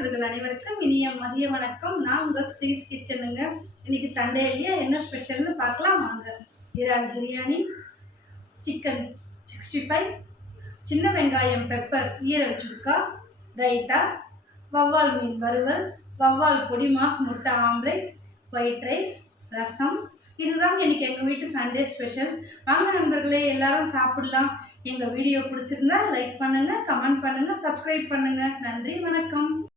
நண்பர்கள் அனைவருக்கும் இனிய மதிய வணக்கம். நான் உங்கள் ஸ்ரீஸ் கிச்சனுங்க. இன்னைக்கு சண்டே இல்லையா, என்ன ஸ்பெஷல்னு பார்க்கலாம் வாங்க. இறால் பிரியாணி, சிக்கன் 65, சின்ன வெங்காயம் பெப்பர் ஈரல் சுக்கா, ரைத்தா, வவ்வால் மீன் வறுவல், வவ்வால் பொடி மாஸ் முட்டை ஆம்லேட், ஒயிட் ரைஸ், ரசம். இதுதான் இன்னைக்கு எங்கள் வீட்டு சண்டே ஸ்பெஷல். வாங்க நண்பர்களே, எல்லாரும் சாப்பிடலாம். எங்கள் வீடியோ பிடிச்சிருந்தா லைக் பண்ணுங்கள், கமெண்ட் பண்ணுங்கள், சப்ஸ்கிரைப் பண்ணுங்கள். நன்றி, வணக்கம்.